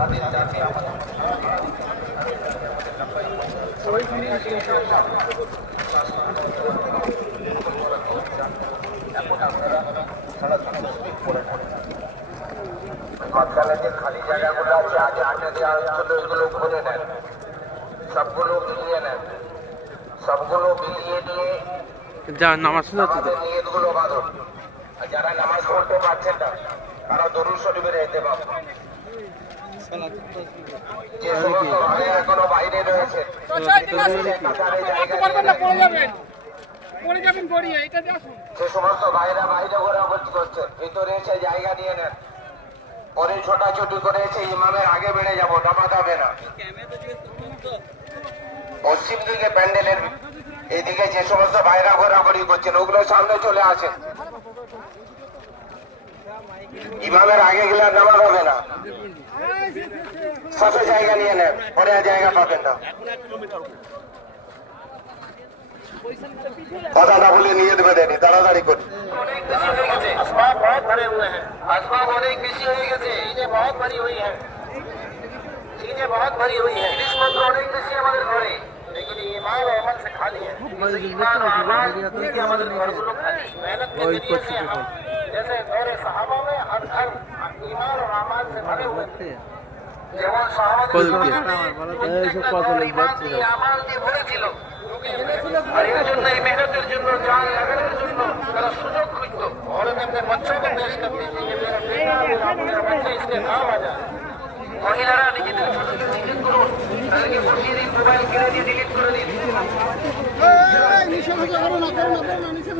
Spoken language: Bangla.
স্বাধীন জাতি আমাদের মাঝখানে যে খালি জায়গাগুলো আছে আগে আগে দেওয়া হয়েছিল এগুলো ভরে নেন, সবগুলো মিলিয়ে নেন, সবগুলো মিলিয়ে নিয়ে নিয়তগুলো বাঁধুন। আর যারা নামাজ পড়তে পারছেন না তারা দরুদ শরীফে যেতে পারবেন। যে সমস্ত ভাইরা এখনো বাইরে রয়েছে সে সমস্ত ভাইরা বাইরে ঘোরাঘুরি করছে, ভিতরে এসে জায়গা নিয়ে নেন। পরে ছোটাছুটি করে এসে ইমামের আগে বেড়ে যাবো, নামাজ হবে না। পশ্চিম দিকে প্যান্ডেলের এইদিকে যে সমস্ত ভাইরা ঘোরাঘুরি করছেন ওগুলো সামনে চলে আসেন। ইমামের আগে গেলে নামাজ হবে না, সাথে জায়গা নিয়ে নেন, পরে জায়গা পাবেন না। কথাটা বলে নিয়ে দেবে দেনি, তাড়াতাড়ি করি। আসবাব बहुत भरे हुए हैं, আসবাব অনেক বেশি হয়ে গেছে, चीजें बहुत भरी हुई हैं, चीजें बहुत भरी हुई हैं। जिस मंत्र অনেক বেশি আমাদের ঘরে, लेकिन ईमान और अमल से खाली है। ईमान और अमल ये हमारे घरগুলো खाली, मेहनत के जरिए से हम जैसे दौरे सहाबा में हर घर ईमान और अमल से भरे हुए थे। যেমন সাহাবাদের ঈমান দিয়ে আমাল দিয়ে ভরে ছিল, আর এর জন্য এই মেহনতের জন্য জান লাগানোর জন্য তারা সুযোগ খুঁজতো। और अपने बच्चों को पेश करते थे कि मेरा बेटा मेरा बच्चा इसके काम आ जाए। মহিলারা নিজেদের ছোটকে ডিলিট করুন, তাদেরকে বসিয়ে দিন, মোবাইল কিনে দিয়ে ডিলিট করে দিন। নিষেধ করো না, করো না, করো না, নিষেধ